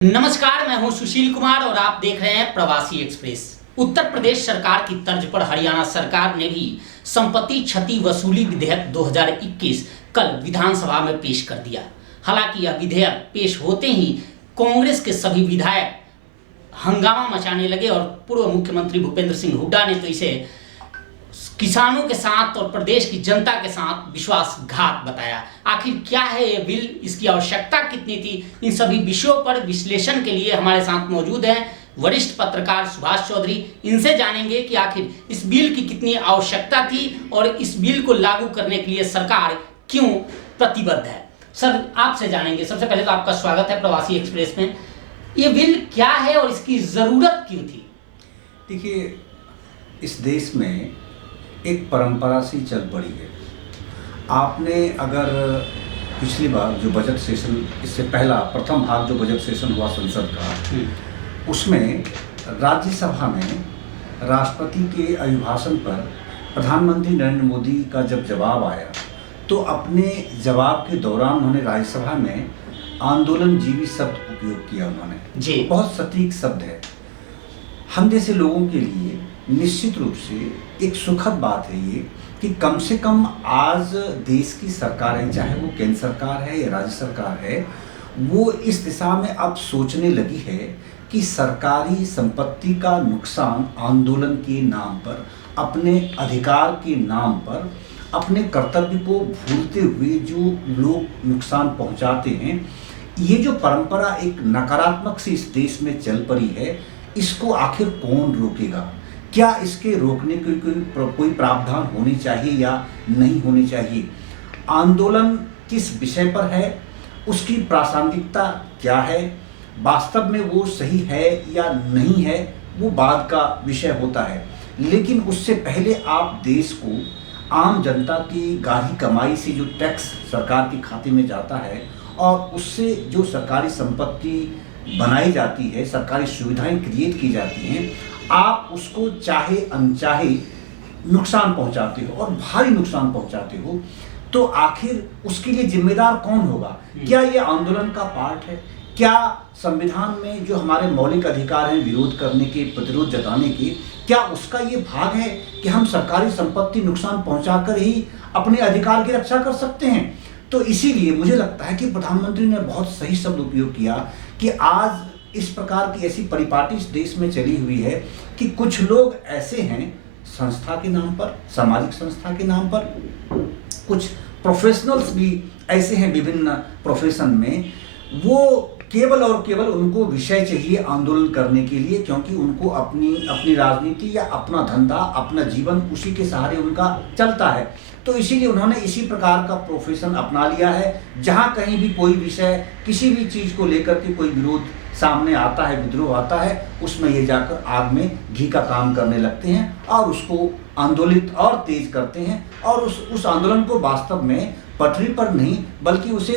नमस्कार, मैं हूं सुशील कुमार और आप देख रहे हैं प्रवासी एक्सप्रेस। उत्तर प्रदेश सरकार की तर्ज पर हरियाणा सरकार ने भी संपत्ति क्षति वसूली विधेयक 2021 कल विधानसभा में पेश कर दिया। हालांकि यह विधेयक पेश होते ही कांग्रेस के सभी विधायक हंगामा मचाने लगे और पूर्व मुख्यमंत्री भूपेंद्र सिंह हुड्डा ने तो इसे किसानों के साथ और प्रदेश की जनता के साथ विश्वासघात बताया। आखिर क्या है ये बिल, इसकी आवश्यकता कितनी थी, इन सभी विषयों पर विश्लेषण के लिए हमारे साथ मौजूद हैं वरिष्ठ पत्रकार सुभाष चौधरी। इनसे जानेंगे कि आखिर इस बिल की कितनी आवश्यकता थी और इस बिल को लागू करने के लिए सरकार क्यों प्रतिबद्ध है। सर, आपसे जानेंगे। सबसे पहले तो आपका स्वागत है प्रवासी एक्सप्रेस में। ये बिल क्या है और इसकी ज़रूरत क्यों थी? देखिए, इस देश में एक परंपरा सी चल पड़ी है। आपने अगर पिछली बार जो बजट सेशन, इससे पहला प्रथम भाग जो बजट सेशन हुआ संसद का, उसमें राज्यसभा में राष्ट्रपति के अभिभाषण पर प्रधानमंत्री नरेंद्र मोदी का जब जवाब आया तो अपने जवाब के दौरान उन्होंने राज्यसभा में आंदोलनजीवी शब्द उपयोग किया। उन्होंने जी, बहुत सटीक शब्द है। हम जैसे लोगों के लिए निश्चित रूप से एक सुखद बात है ये कि कम से कम आज देश की सरकारें, चाहे वो केंद्र सरकार है या राज्य सरकार है, वो इस दिशा में अब सोचने लगी है कि सरकारी संपत्ति का नुकसान आंदोलन के नाम पर, अपने अधिकार के नाम पर, अपने कर्तव्य को भूलते हुए जो लोग नुकसान पहुंचाते हैं, ये जो परंपरा एक नकारात्मक सी इस देश में चल पड़ी है, इसको आखिर कौन रोकेगा? क्या इसके रोकने की कोई प्रावधान होनी चाहिए या नहीं होनी चाहिए? आंदोलन किस विषय पर है, उसकी प्रासंगिकता क्या है, वास्तव में वो सही है या नहीं है, वो बाद का विषय होता है। लेकिन उससे पहले आप देश को, आम जनता की गाढ़ी कमाई से जो टैक्स सरकार के खाते में जाता है और उससे जो सरकारी संपत्ति बनाई जाती है, सरकारी सुविधाएं क्रिएट की जाती हैं, आप उसको चाहे अनचाहे नुकसान पहुंचाते हो और भारी नुकसान पहुंचाते हो, तो आखिर उसके लिए जिम्मेदार कौन होगा? क्या ये आंदोलन का पार्ट है? क्या संविधान में जो हमारे मौलिक अधिकार हैं विरोध करने के, प्रतिरोध जताने के, क्या उसका ये भाग है कि हम सरकारी संपत्ति नुकसान पहुंचाकर ही अपने अधिकार की रक्षा कर सकते हैं? तो इसीलिए मुझे लगता है कि प्रधानमंत्री ने बहुत सही शब्द उपयोग किया कि आज इस प्रकार की ऐसी परिपाटी इस देश में चली हुई है कि कुछ लोग ऐसे हैं, संस्था के नाम पर, सामाजिक संस्था के नाम पर, कुछ प्रोफेशनल्स भी ऐसे हैं विभिन्न प्रोफेशन में, वो केवल और केवल उनको विषय चाहिए आंदोलन करने के लिए, क्योंकि उनको अपनी राजनीति या अपना धंधा, अपना जीवन उसी के सहारे उनका चलता है। तो इसीलिए उन्होंने इसी प्रकार का प्रोफेशन अपना लिया है। जहाँ कहीं भी कोई विषय, किसी भी चीज़ को लेकर के कोई विरोध सामने आता है, विद्रोह आता है, उसमें ये जाकर आग में घी का काम करने लगते हैं और उसको आंदोलित और तेज करते हैं और उस आंदोलन को वास्तव में पटरी पर नहीं बल्कि उसे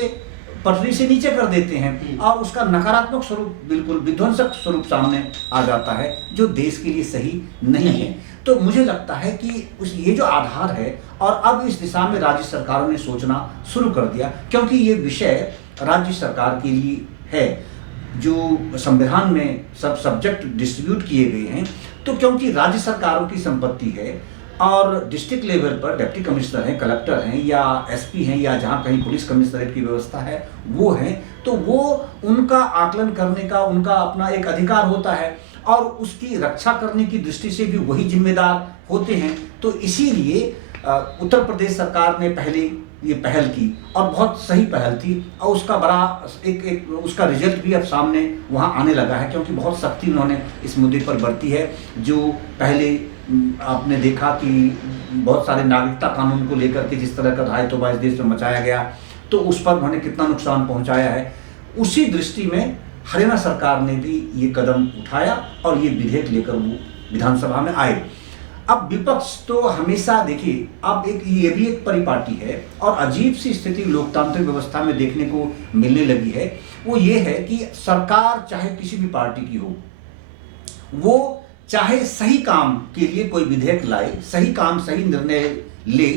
पटरी से नीचे कर देते हैं और उसका नकारात्मक स्वरूप, बिल्कुल विध्वंसक स्वरूप सामने आ जाता है, जो देश के लिए सही नहीं है। तो मुझे लगता है कि ये जो आधार है, और अब इस दिशा में राज्य सरकारों ने सोचना शुरू कर दिया, क्योंकि ये विषय राज्य सरकार के लिए है। जो संविधान में सब सब्जेक्ट डिस्ट्रीब्यूट किए गए हैं, तो क्योंकि राज्य सरकारों की संपत्ति है और डिस्ट्रिक्ट लेवल पर डिप्टी कमिश्नर हैं, कलेक्टर हैं या एसपी हैं या जहाँ कहीं पुलिस कमिश्नरेट की व्यवस्था है वो हैं, तो वो उनका आकलन करने का उनका अपना एक अधिकार होता है और उसकी रक्षा करने की दृष्टि से भी वही जिम्मेदार होते हैं। तो इसीलिए उत्तर प्रदेश सरकार ने पहले ये पहल की और बहुत सही पहल थी और उसका बड़ा एक उसका रिजल्ट भी अब सामने वहाँ आने लगा है, क्योंकि बहुत सख्ती उन्होंने इस मुद्दे पर बरती है। जो पहले आपने देखा कि बहुत सारे नागरिकता कानून को लेकर के जिस तरह का धाय तोबा इस देश में मचाया गया, तो उस पर उन्होंने कितना नुकसान पहुँचाया है, उसी दृष्टि में हरियाणा सरकार ने भी ये कदम उठाया और ये विधेयक लेकर वो विधानसभा में आए। अब विपक्ष तो हमेशा, देखिए, अब ये भी एक परिपाटी है और अजीब सी स्थिति लोकतांत्रिक व्यवस्था में देखने को मिलने लगी है। वो ये है कि सरकार चाहे किसी भी पार्टी की हो, वो चाहे सही काम के लिए कोई विधेयक लाए, सही काम, सही निर्णय ले,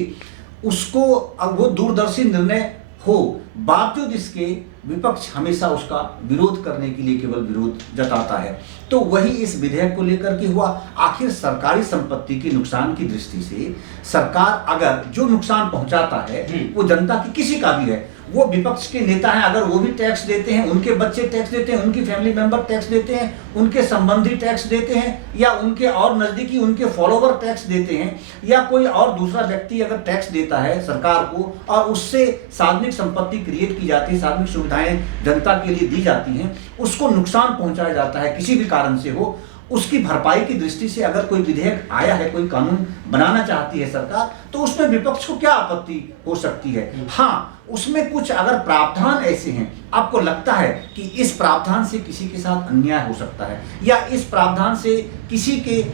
उसको अब वो दूरदर्शी निर्णय हो, बावजूद इसके विपक्ष हमेशा उसका विरोध करने के लिए केवल विरोध जताता है। तो वही इस विधेयक को लेकर के हुआ। आखिर सरकारी संपत्ति के नुकसान की दृष्टि से सरकार अगर जो नुकसान पहुंचाता है वो जनता की किसी का भी है, वो विपक्ष के नेता हैं अगर वो भी टैक्स देते हैं, उनके बच्चे टैक्स देते हैं, उनकी फैमिली मेंबर टैक्स देते हैं, उनके संबंधी टैक्स देते हैं, या उनके और नजदीकी उनके फॉलोवर टैक्स देते हैं, या कोई और दूसरा व्यक्ति अगर टैक्स देता है सरकार को और उससे सार्वजनिक संपत्ति क्रिएट की जाती है, सार्वजनिक सुविधाएं जनता के लिए दी जाती हैं, उसको नुकसान पहुंचाया जाता है किसी भी कारण से हो, उसकी भरपाई की दृष्टि से अगर कोई विधेयक आया है, कोई कानून बनाना चाहती है सरकार, तो उसमें विपक्ष को क्या आपत्ति हो सकती है। हाँ, उसमें कुछ अगर प्रावधान ऐसे हैं, आपको लगता है कि इस प्रावधान से किसी के साथ अन्याय हो सकता है, या इस प्रावधान से किसी के,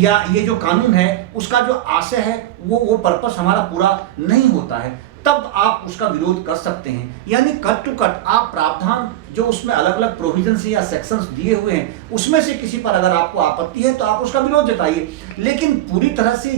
या ये जो कानून है उसका जो आशय है वो पर्पस हमारा पूरा नहीं होता है, तब आप उसका विरोध कर सकते हैं। यानी कट टू कट आप प्रावधान जो उसमें अलग अलग प्रोविजन या सेक्शंस दिए हुए हैं उसमें से किसी पर अगर आपको आपत्ति है तो आप उसका विरोध जताइए, लेकिन पूरी तरह से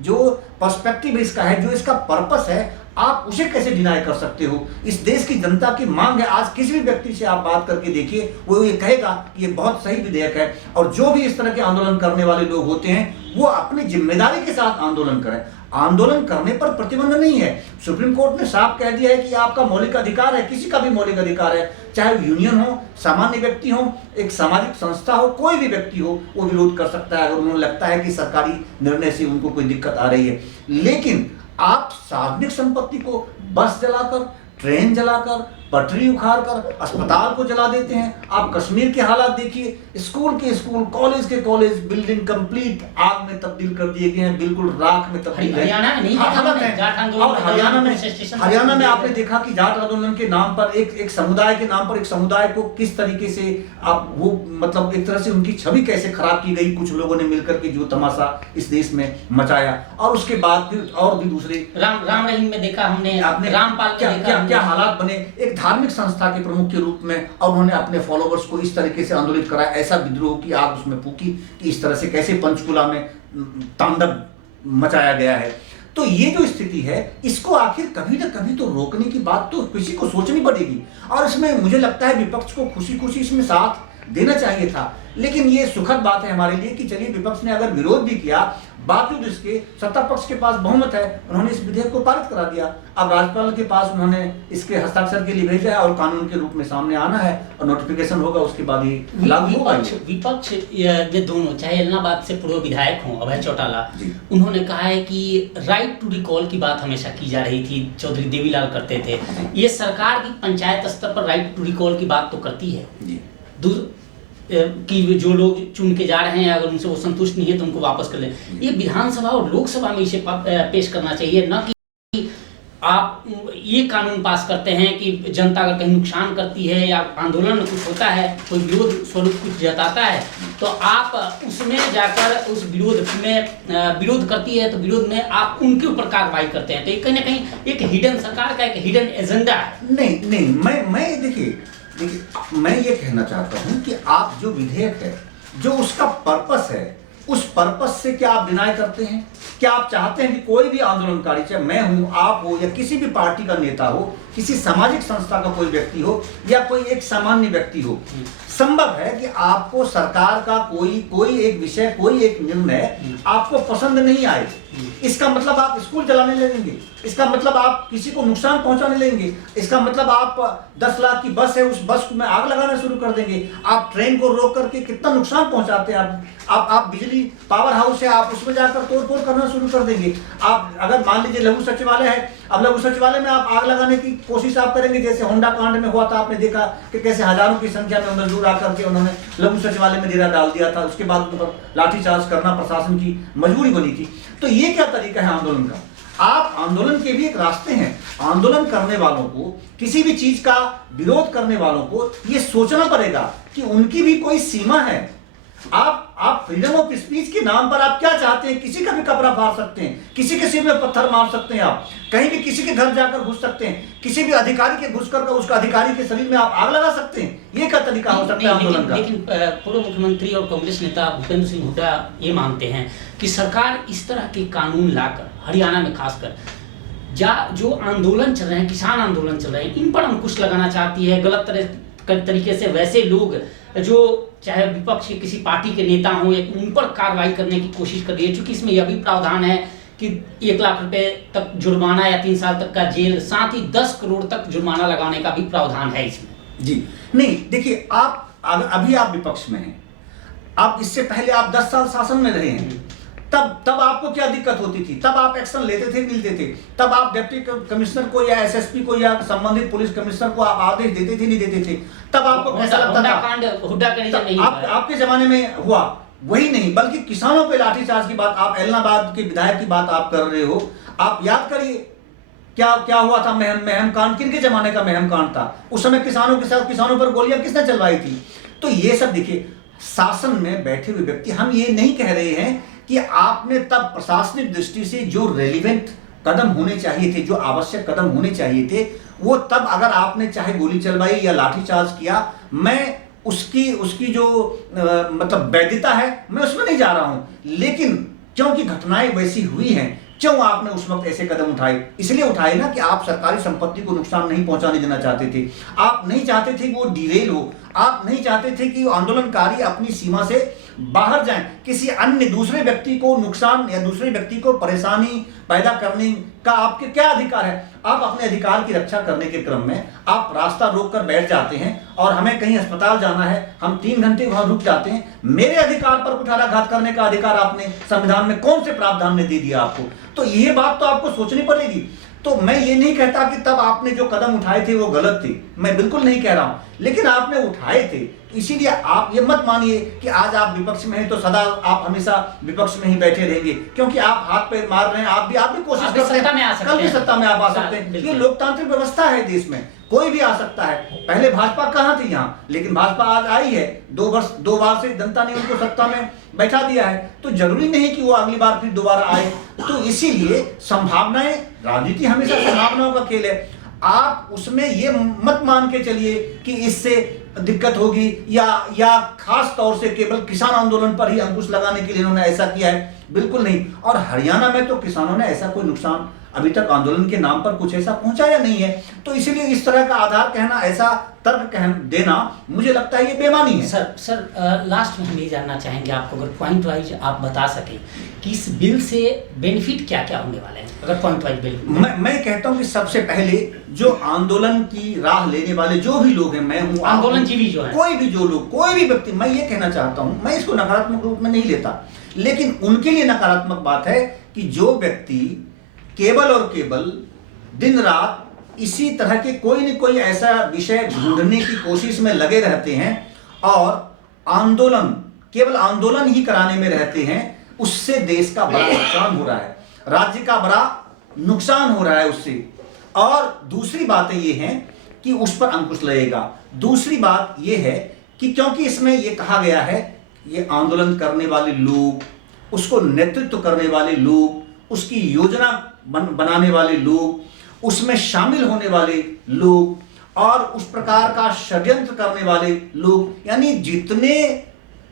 जो पर्सपेक्टिव इसका है, जो इसका पर्पस है, आप उसे कैसे डिनाई कर सकते हो। इस देश की जनता की मांग है। आज किसी भी व्यक्ति से आप बात करके देखिए, वो ये कहेगा कि ये बहुत सही विधेयक है, और जो भी इस तरह के आंदोलन करने वाले लोग होते हैं वो अपनी जिम्मेदारी के साथ आंदोलन करें। आंदोलन करने पर प्रतिबंध नहीं है। सुप्रीम कोर्ट ने साफ कह दिया है कि आपका मौलिक अधिकार है, किसी का भी मौलिक अधिकार है, चाहे यूनियन हो, सामान्य व्यक्ति हो, एक सामाजिक संस्था हो, कोई भी व्यक्ति हो, वो विरोध कर सकता है अगर उन्हें लगता है कि सरकारी निर्णय से उनको कोई दिक्कत आ रही है। लेकिन आप सार्वजनिक संपत्ति को बस जलाकर, ट्रेन जलाकर, पटरी उखाड़कर अस्पताल को जला देते हैं। आप कश्मीर के हालात देखिए, स्कूल के स्कूल, कॉलेज के कॉलेज, बिल्डिंग कंप्लीट आग में तब्दील कर दिए गए हैं, बिल्कुल राख में तब्दील है। हरियाणा में नहीं देखा, और हरियाणा में आपने देखा कि जाट आंदोलन के नाम पर एक समुदाय के नाम पर एक समुदाय को किस तरीके से आप वो मतलब एक तरह से उनकी छवि कैसे खराब की गई, कुछ लोगों ने मिलकर के जो तमाशा इस देश में मचाया। और उसके बाद फिर और भी दूसरे राम रहीम में देखा हमने, आपने रामपाल क्या हालात बने एक धार्मिक संस्था के प्रमुख के रूप में, और उन्होंने अपने फॉलोवर्स को इस तरीके से आंदोलित कराया, ऐसा विद्रोह की आग उसमें फूकी कि इस तरह से कैसे पंचकुला में तांडव मचाया गया है। तो ये जो स्थिति है, इसको आखिर कभी ना कभी तो रोकने की बात तो किसी को सोचनी पड़ेगी, और इसमें मुझे लगता है विपक्ष को खुशी खुशी इसमें साथ देना चाहिए था। लेकिन ये सुखद बात है हमारे लिए कि चलिए विपक्ष ने अगर विरोध भी किया, बावजूद इसके सत्ता पक्ष के पास बहुमत है, उन्होंने इस विधेयक को पारित करा दिया। अब राज्यपाल के पास उन्होंने इसके हस्ताक्षर के लिए भेजा है और कानून के रूप में सामने आना है और नोटिफिकेशन होगा, उसके बाद ये लागू होगा। विपक्ष ये दोनों, चाहे इलाहाबाद से पूर्व विधायक हों अभय चौटाला, उन्होंने कहा है कि राइट टू रिकॉल की बात हमेशा की जा रही थी, चौधरी देवीलाल करते थे। ये सरकार की पंचायत स्तर पर राइट टू रिकॉल की बात तो करती है कि जो लोग चुन के जा रहे हैं अगर उनसे वो संतुष्ट नहीं है तो उनको वापस कर लें। ये विधानसभा और लोकसभा में इसे पेश करना चाहिए, न कि आप ये कानून पास करते हैं कि जनता अगर कहीं नुकसान करती है या आंदोलन में कुछ होता है, कोई विरोध स्वरूप कुछ जताता है, तो आप उसमें जाकर उस विरोध में विरोध करती है तो विरोध में आप उनके ऊपर कार्रवाई करते हैं। तो ये कहीं ना कहीं एक हिडन, सरकार का एक हिडन एजेंडा है। नहीं, मैं देखिए मैं ये कहना चाहता हूं कि आप जो विधेयक है, जो उसका पर्पस है, उस पर्पस से क्या आप डिनाई करते हैं? क्या आप चाहते हैं कि कोई भी आंदोलनकारी, चाहे मैं हूं, आप हो, या किसी भी पार्टी का नेता हो, किसी सामाजिक संस्था का कोई व्यक्ति हो, या कोई एक सामान्य व्यक्ति हो, संभव है कि आपको सरकार का कोई एक विषय, कोई एक निर्णय आपको पसंद नहीं आए, इसका मतलब आप स्कूल जलाने लगेंगे, इसका मतलब आप किसी को नुकसान पहुंचाने लगेंगे, इसका मतलब आप 10 लाख की बस है, उस बस में आग लगाना शुरू कर देंगे, आप ट्रेन को रोक करके कितना नुकसान पहुंचाते हैं, आप बिजली पावर हाउस है, आप उसमें जाकर तोड़फोड़ करना शुरू कर देंगे। आप अगर मान लीजिए लघु सचिवालय है, अब लघु सचिवालय में आप आग लगाने की कोशिश आप करेंगे, जैसे होंडा कांड में हुआ था, आपने देखा कि कैसे हजारों की संख्या में मजदूर आकर के उन्होंने लघु सचिवालय में डेरा डाल दिया था, उसके बाद उन पर लाठीचार्ज करना प्रशासन की मजबूरी बनी थी। तो ये क्या तरीका है आंदोलन का? आप आंदोलन के भी एक रास्ते हैं। आंदोलन करने वालों को, किसी भी चीज का विरोध करने वालों को ये सोचना पड़ेगा कि उनकी भी कोई सीमा है। आप फ्रीडम ऑफ स्पीच के नाम पर आप क्या चाहते हैं? किसी का भी कपड़ा फाड़ सकते हैं, किसी के सिर में पत्थर मार सकते हैं, आप कहीं भी किसी के घर जाकर घुस सकते हैं, किसी भी अधिकारी के घुस कर उसका अधिकारी के शरीर में आप आग लगा सकते हैं। ये क्या तरीका हो सकता है आंदोलन का? लेकिन पूर्व मुख्यमंत्री और कांग्रेस नेता भूपेंद्र सिंह हुड्डा ये मानते हैं कि सरकार इस तरह के कानून लाकर, हरियाणा में खासकर जो आंदोलन चल रहे हैं, किसान आंदोलन चल रहे हैं, इन पर अंकुश लगाना चाहती है गलत तरीके से वैसे लोग जो चाहे विपक्ष के किसी पार्टी के नेता हों, उन पर कार्रवाई करने की कोशिश कर रही है। चूंकि इसमें यह भी प्रावधान है कि 1 लाख रुपए तक जुर्माना या 3 साल तक का जेल, साथ ही 10 करोड़ तक जुर्माना लगाने का भी प्रावधान है इसमें। जी नहीं, देखिए आप अभी आप विपक्ष में हैं, आप इससे पहले आप 10 साल शासन में रहे हैं, तब आपको क्या दिक्कत होती थी? तब आप एक्शन लेते थे, मिलते थे? तब आप डिप्टी कमिश्नर को या एसएसपी को या संबंधित पुलिस कमिश्नर को आप आदेश देते थे, नहीं देते थे? तब आपको कैसा लगता था? आपके जमाने में हुआ वही नहीं, बल्कि किसानों पे लाठीचार्ज की बात, आप एलनाबाद के विधायक की बात आप कर रहे हो। आप याद करिए क्या हुआ था। महम कांड किनके जमाने का महम कांड था? उस समय किसानों के साथ, किसानों पर गोलियां किसने चलवाई थी? तो ये सब देखिए, शासन में बैठे हुए व्यक्ति, हम ये नहीं कह रहे हैं कि आपने तब प्रशासनिक दृष्टि से जो रेलिवेंट कदम होने चाहिए थे, जो आवश्यक कदम होने चाहिए थे, वो तब अगर आपने चाहे गोली चलवाई या लाठीचार्ज किया, मैं उसकी जो मतलब वैधता है, मैं उसमें नहीं जा रहा हूं। लेकिन क्योंकि घटनाएं वैसी हुई हैं, क्यों आपने उस वक्त ऐसे कदम उठाए? इसलिए उठाए ना कि आप सरकारी संपत्ति को नुकसान नहीं पहुंचाने देना चाहते थे। आप नहीं चाहते थे कि वो डिरेल हो, आप नहीं चाहते थे कि आंदोलनकारी अपनी सीमा से बाहर जाएं, किसी अन्य दूसरे व्यक्ति को नुकसान या दूसरे व्यक्ति को परेशानी पैदा करने का आपके क्या अधिकार है? आप अपने अधिकार की रक्षा करने के क्रम में आप रास्ता रोक कर बैठ जाते हैं, और हमें कहीं अस्पताल जाना है, हम 3 घंटे वहां रुक जाते हैं। मेरे अधिकार पर कुठाराघात करने का अधिकार आपने संविधान में कौन से प्रावधान ने दे दिया आपको? तो ये बात तो आपको सोचनी पड़ेगी। तो मैं ये नहीं कहता कि तब आपने जो कदम उठाए थे वो गलत थे, मैं बिल्कुल नहीं कह रहा हूं, लेकिन आपने उठाए थे। तो इसीलिए आप ये मत मानिए कि आज आप विपक्ष में हैं तो सदा आप हमेशा विपक्ष में ही बैठे रहेंगे, क्योंकि आप हाथ पैर मार रहे हैं। आप भी कोशिश करते हैं, कल भी सत्ता में आप आ सकते हैं। ये लोकतांत्रिक व्यवस्था है देश में, कोई भी आ सकता है। पहले भाजपा कहां थी यहाँ, लेकिन भाजपा आज आई है। 2 बार से जनता ने उनको सत्ता में बैठा दिया है, तो जरूरी नहीं कि वो अगली बार फिर दोबारा आए। तो इसीलिए संभावनाएं, राजनीति हमेशा संभावनाओं का खेल है। आप उसमें ये मत मान के चलिए कि इससे दिक्कत होगी या खास तौर से केवल किसान आंदोलन पर ही अंकुश लगाने के लिए इन्होंने ऐसा किया है, बिल्कुल नहीं। और हरियाणा में तो किसानों ने ऐसा कोई नुकसान अभी तक आंदोलन के नाम पर कुछ ऐसा पहुंचाया नहीं है। तो इसीलिए इस तरह का आधार कहना, ऐसा तर्क देना, मुझे लगता है ये बेमानी है। सर लास्ट में हम ये जानना चाहेंगे आपको, अगर पॉइंट वाइज आप बता सकें कि इस बिल से बेनिफिट क्या क्या होने वाले हैं, अगर पॉइंट वाइज बिल। मैं कहता हूं कि सबसे पहले जो आंदोलन की राह लेने वाले जो भी लोग हैं, मैं हूं, आंदोलन जीवी जो है, कोई भी जो लोग, कोई भी व्यक्ति, मैं ये कहना चाहता हूं, मैं इसको नकारात्मक रूप में नहीं लेता, लेकिन उनके लिए नकारात्मक बात है कि जो व्यक्ति केवल और केवल दिन रात इसी तरह के कोई न कोई ऐसा विषय ढूंढने की कोशिश में लगे रहते हैं और केवल आंदोलन ही कराने में रहते हैं, उससे देश का बड़ा नुकसान हो रहा है, राज्य का बड़ा नुकसान हो रहा है उससे। और दूसरी बातें ये हैं कि उस पर अंकुश लगेगा। दूसरी बात ये है कि क्योंकि इसमें ये कहा गया है, ये आंदोलन करने वाले लोग, उसको नेतृत्व करने वाले लोग, उसकी योजना बनाने वाले लोग, उसमें शामिल होने वाले लोग और उस प्रकार का षड्यंत्र करने वाले लोग, यानी जितने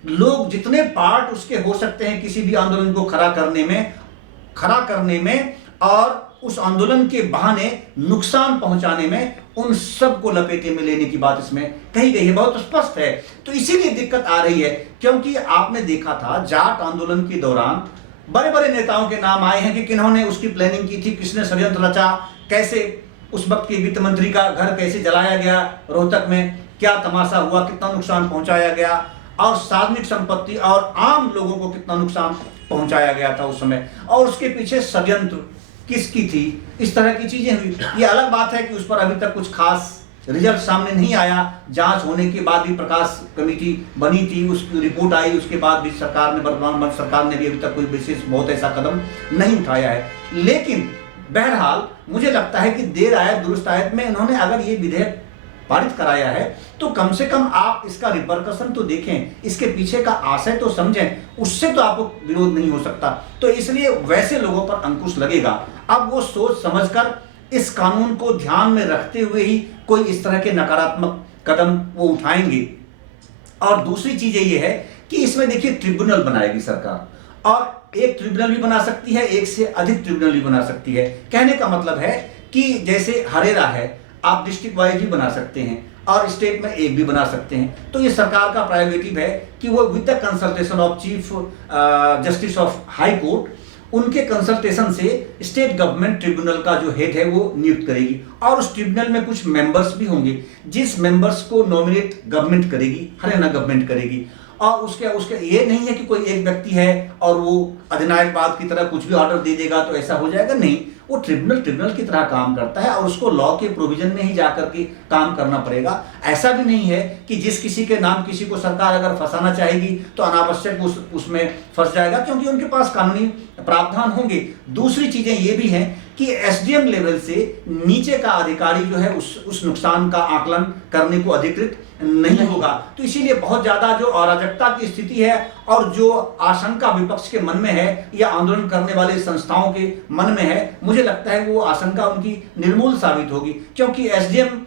लोग, जितने पार्ट उसके हो सकते हैं किसी भी आंदोलन को खड़ा करने में और उस आंदोलन के बहाने नुकसान पहुंचाने में, उन सब को लपेटे में लेने की बात इसमें कही गई है, बहुत स्पष्ट है। तो इसीलिए दिक्कत आ रही है, क्योंकि आपने देखा था जाट आंदोलन के दौरान बड़े बड़े नेताओं के नाम आए हैं कि किन्होंने उसकी प्लानिंग की थी, किसने षड्यंत्र रचा, कैसे उस वक्त के वित्त मंत्री का घर कैसे जलाया गया, रोहतक में क्या तमाशा हुआ, कितना नुकसान पहुंचाया गया, और सार्वजनिक संपत्ति और आम लोगों को कितना नुकसान पहुंचाया गया था उस समय, और उसके पीछे षड्यंत्र किसकी थी, इस तरह की चीजें हुई। ये अलग बात है कि उस पर अभी तक कुछ खास रिजल्ट सामने नहीं आया। जांच होने के बाद भी प्रकाश कमेटी बनी थी, उसकी रिपोर्ट आई, उसके बाद भी वर्तमान सरकार ने भी अभी तक कोई विशेष बहुत ऐसा कदम नहीं उठाया है। लेकिन बहरहाल मुझे लगता है कि देर आयत दुरुस्त आयत में इन्होंने अगर ये विधेयक पारित कराया है तो कम से कम आप इसका रिपरकशन तो देखें, इसके पीछे का आशय तो समझें, उससे तो आपको विरोध नहीं हो सकता। तो इसलिए वैसे लोगों पर अंकुश लगेगा। अब वो सोच समझकर इस कानून को ध्यान में रखते हुए ही कोई इस तरह के नकारात्मक कदम वो उठाएंगे। और दूसरी चीज ये है कि इसमें देखिए ट्रिब्यूनल बनाएगी सरकार, और एक ट्रिब्यूनल भी बना सकती है, एक से अधिक ट्रिब्यूनल भी बना सकती है। कहने का मतलब है कि जैसे हरेरा है, आप डिस्ट्रिक्ट वाइज भी बना सकते हैं और स्टेट में एक भी बना सकते हैं। तो ये सरकार का प्रेरोगेटिव है कि वो with the consultation of chief justice of high court, उनके कंसल्टेशन से स्टेट गवर्नमेंट ट्रिब्यूनल का जो हेड है वो नियुक्त करेगी और उस ट्रिब्यूनल में कुछ मेंबर्स भी होंगे, जिस मेंबर्स को नॉमिनेट गवर्नमेंट करेगी, हरियाणा गवर्नमेंट करेगी। और उसके उसके ये नहीं है कि कोई एक व्यक्ति है और वो अधिनायकवाद की तरह कुछ भी ऑर्डर दे देगा तो ऐसा हो जाएगा, नहीं। वो ट्रिब्यूनल की तरह काम करता है और उसको लॉ के प्रोविजन में ही जाकर के काम करना पड़ेगा। ऐसा भी नहीं है कि जिस किसी के नाम किसी को सरकार अगर फंसाना चाहेगी तो अनावश्यक उसमें फंस जाएगा, क्योंकि उनके पास कानूनी प्रावधान होंगे। दूसरी चीजें ये भी हैं कि एसडीएम लेवल से नीचे का अधिकारी जो है उस नुकसान का आकलन करने को अधिकृत नहीं होगा। तो इसीलिए बहुत ज्यादा जो अराजकता की स्थिति है और जो आशंका विपक्ष के मन में है या आंदोलन करने वाले संस्थाओं के मन में है, मुझे लगता है वो आशंका उनकी निर्मूल साबित होगी, क्योंकि एसडीएम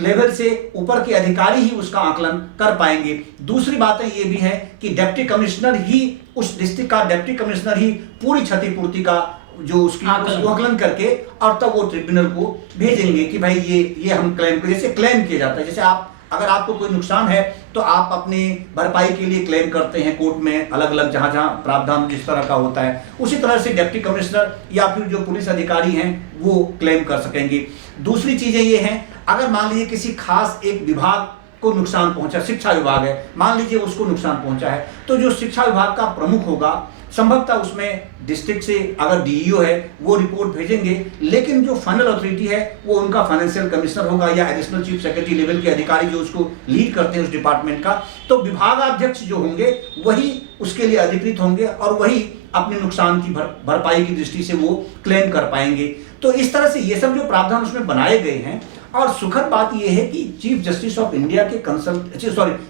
लेवल से ऊपर के अधिकारी ही उसका आकलन कर पाएंगे। दूसरी बातें ये भी है कि डिप्टी कमिश्नर ही, उस डिस्ट्रिक्ट का डिप्टी कमिश्नर ही पूरी क्षतिपूर्ति का जो उसकी आकलन करके और तब वो ट्रिब्यूनल को भेजेंगे कि भाई ये हम क्लेम, जैसे क्लेम किया जाता है, जैसे आप अगर आपको कोई नुकसान है तो आप अपने भरपाई के लिए क्लेम करते हैं कोर्ट में, अलग अलग जहां जहां प्रावधान जिस तरह का होता है, उसी तरह से डिप्टी कमिश्नर या फिर जो पुलिस अधिकारी हैं वो क्लेम कर सकेंगे। दूसरी चीजें ये हैं, अगर मान लीजिए किसी खास एक विभाग को नुकसान पहुंचा, शिक्षा विभाग है, मान लीजिए उसको नुकसान पहुंचा है, तो जो शिक्षा विभाग का प्रमुख होगा संभवतः उसमें डिस्ट्रिक्ट से अगर डीईओ है वो रिपोर्ट भेजेंगे, लेकिन जो फाइनल अथॉरिटी है वो उनका फाइनेंशियल कमिश्नर होगा या एडिशनल चीफ सेक्रेटरी लेवल के अधिकारी जो उसको लीड करते हैं उस डिपार्टमेंट का। तो विभागाध्यक्ष जो होंगे वही उसके लिए अधिकृत होंगे और वही अपने नुकसान की भरपाई की दृष्टि से वो क्लेम कर पाएंगे। तो इस तरह से ये सब जो प्रावधान उसमें बनाए गए हैं। और सुखद बात यह है कि चीफ जस्टिस ऑफ इंडिया के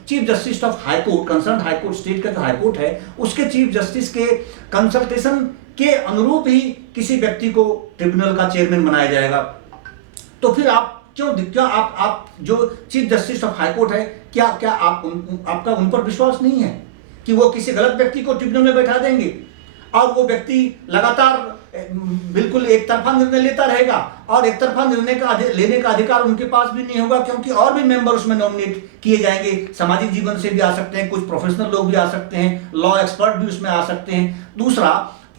chief justice of high court, concern high court, state का जो हाई कोर्ट है उसके चीफ जस्टिस के कंसल्टेशन के अनुरूप ही किसी व्यक्ति को ट्रिब्यूनल का चेयरमैन बनाया जाएगा। तो फिर आप क्यों आप जो chief justice of high court है, क्या आपका उन पर विश्वास नहीं है कि वो किसी गलत व्यक्ति को ट्रिब्यूनल में बैठा देंगे और वो व्यक्ति लगातार बिल्कुल एक तरफा निर्णय लेता रहेगा और एक तरफा निर्णय लेने का अधिकार उनके पास भी नहीं होगा, क्योंकि और भी मेंबर उसमें नॉमिनेट किए जाएंगे। सामाजिक जीवन से भी आ सकते हैं, कुछ प्रोफेशनल लोग भी आ सकते हैं, लॉ एक्सपर्ट भी उसमें आ सकते हैं। दूसरा,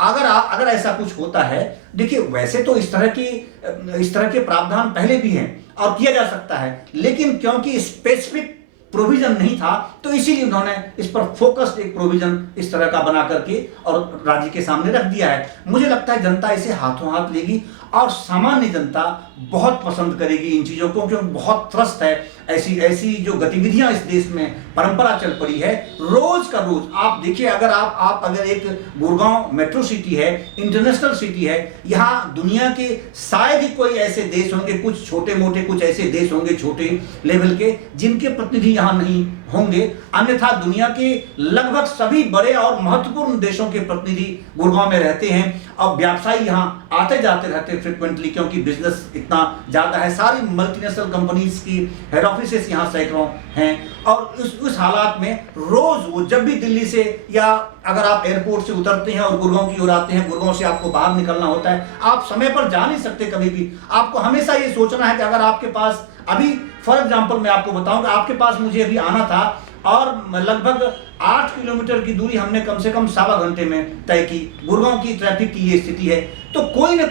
अगर ऐसा कुछ होता है, देखिए वैसे तो इस तरह के प्रावधान पहले भी हैं और किया जा सकता है, लेकिन क्योंकि स्पेसिफिक प्रोविजन नहीं था तो इसीलिए उन्होंने इस पर फोकस्ड एक प्रोविजन इस तरह का बना करके और राज्य के सामने रख दिया है। मुझे लगता है जनता इसे हाथों हाथ लेगी और सामान्य जनता बहुत पसंद करेगी इन चीजों को, क्योंकि बहुत त्रस्त है ऐसी जो गतिविधियां इस देश में परंपरा चल पड़ी है रोज का रोज। आप देखिए, अगर एक गुड़गांव मेट्रो सिटी है, इंटरनेशनल सिटी है, यहाँ दुनिया के शायद ही कोई ऐसे देश होंगे, कुछ छोटे मोटे कुछ ऐसे देश होंगे छोटे लेवल के जिनके प्रतिनिधि यहाँ नहीं होंगे, अन्यथा दुनिया के लगभग सभी बड़े और महत्वपूर्ण देशों के प्रतिनिधि गुड़गांव में रहते हैं और व्यवसायी यहाँ आते जाते रहते फ्रिक्वेंटली, क्योंकि बिजनेस इतना ज्यादा है। सारी मल्टीनेशनल कंपनीज की हेड ऑफिसेस यहाँ सैकड़ों हैं और उस हालात में रोज वो जब भी दिल्ली से या अगर आप एयरपोर्ट से उतरते हैं और गुड़गांव की ओर आते हैं, गुड़गांव से आपको बाहर निकलना होता है, आप समय पर जा नहीं सकते कभी भी। आपको हमेशा ये सोचना है कि अगर आपके पास अभी फॉर एग्जांपल मैं आपको बताऊंगा, आपके पास मुझे अभी आना था और लगभग 8 किलोमीटर की दूरी हमने कम से कम 1.25 घंटे में तय की। गुड़गांव की ट्रैफिक की ये स्थिति है, तो कोई न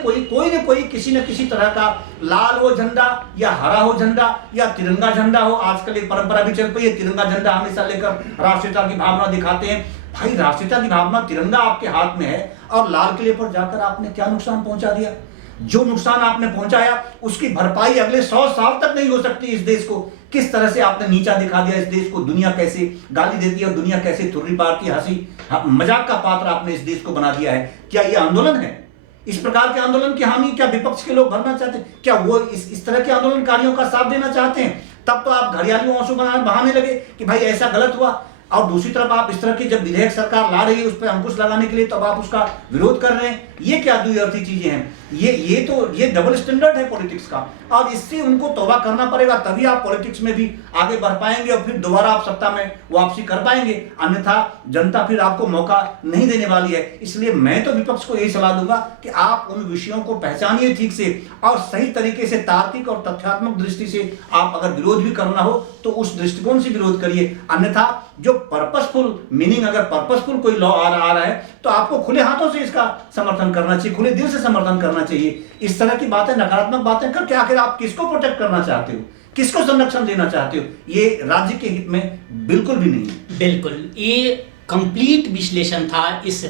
कोई किसी न किसी तरह का लाल हो झंडा या हरा हो झंडा या तिरंगा झंडा हो, आजकल एक परंपरा भी चल पई है, तिरंगा झंडा हमेशा लेकर राष्ट्रीयता की भावना दिखाते हैं। भाई, राष्ट्रीयता की भावना, तिरंगा आपके हाथ में है और लाल किले पर जाकर आपने क्या नुकसान पहुंचा दिया? जो नुकसान आपने पहुंचाया उसकी भरपाई अगले 100 साल तक नहीं हो सकती। इस देश को किस तरह से आपने नीचा दिखा दिया, इस देश को दुनिया कैसे गाली देती है और दुनिया कैसे तुर्री पारती, हंसी मजाक का पात्र आपने इस देश को बना दिया है। क्या यह आंदोलन है? इस प्रकार के आंदोलन की हामी क्या विपक्ष के लोग भरना चाहते हैं? क्या वो इस तरह के आंदोलनकारियों का साथ देना चाहते हैं? तब तो आप घड़ियाली आंसू बहाने लगे कि भाई ऐसा गलत हुआ। और दूसरी तरफ आप इस तरह की जब विधेयक सरकार ला रही है उस पर अंकुश लगाने के लिए, तब आप उसका विरोध कर रहे हैं। ये क्या द्विअर्थी चीजें हैं? ये डबल स्टैंडर्ड है पॉलिटिक्स का, और इससे उनको तौबा करना पड़ेगा, तभी आप पॉलिटिक्स में भी आगे बढ़ पाएंगे और फिर दोबारा आप सत्ता में वापसी कर पाएंगे, अन्यथा जनता फिर आपको मौका नहीं देने वाली है। इसलिए मैं तो विपक्ष को यही सलाह दूंगा कि आप उन विषयों को पहचानिए ठीक से, और सही तरीके से तार्किक और तथ्यात्मक दृष्टि से आप अगर विरोध भी करना हो तो उस दृष्टिकोण से विरोध करिए। अन्यथा जो पर्पसफुल मीनिंग, अगर पर्पसफुल कोई लॉ आ रहा है तो आपको खुले हाथों से इसका समर्थन करना चाहिए, खुले दिल से समर्थन करना चाहिए। इस तरह की बातें, नकारात्मक बातें करके आखिर आप किसको प्रोटेक्ट करना चाहते हो, किसको संरक्षण देना चाहते हो? ये राज्य के हित में बिल्कुल भी नहीं है। बिल्कुल, ये कंप्लीट विश्लेषण था इस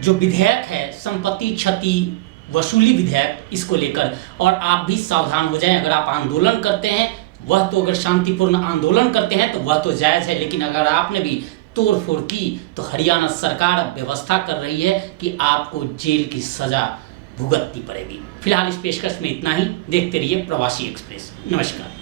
जो विधेयक है संपत्ति क्षति वसूली विधेयक, इसको लेकर। और आप भी सावधान हो जाएं, अगर आप आंदोलन करते हैं वह तो, अगर शांतिपूर्ण आंदोलन करते हैं तो वह तो जायज़ है, लेकिन अगर आपने भी तोड़फोड़ की तो हरियाणा सरकार अब व्यवस्था कर रही है कि आपको जेल की सजा भुगतनी पड़ेगी। फिलहाल इस पेशकश में इतना ही। देखते रहिए प्रवासी एक्सप्रेस। नमस्कार।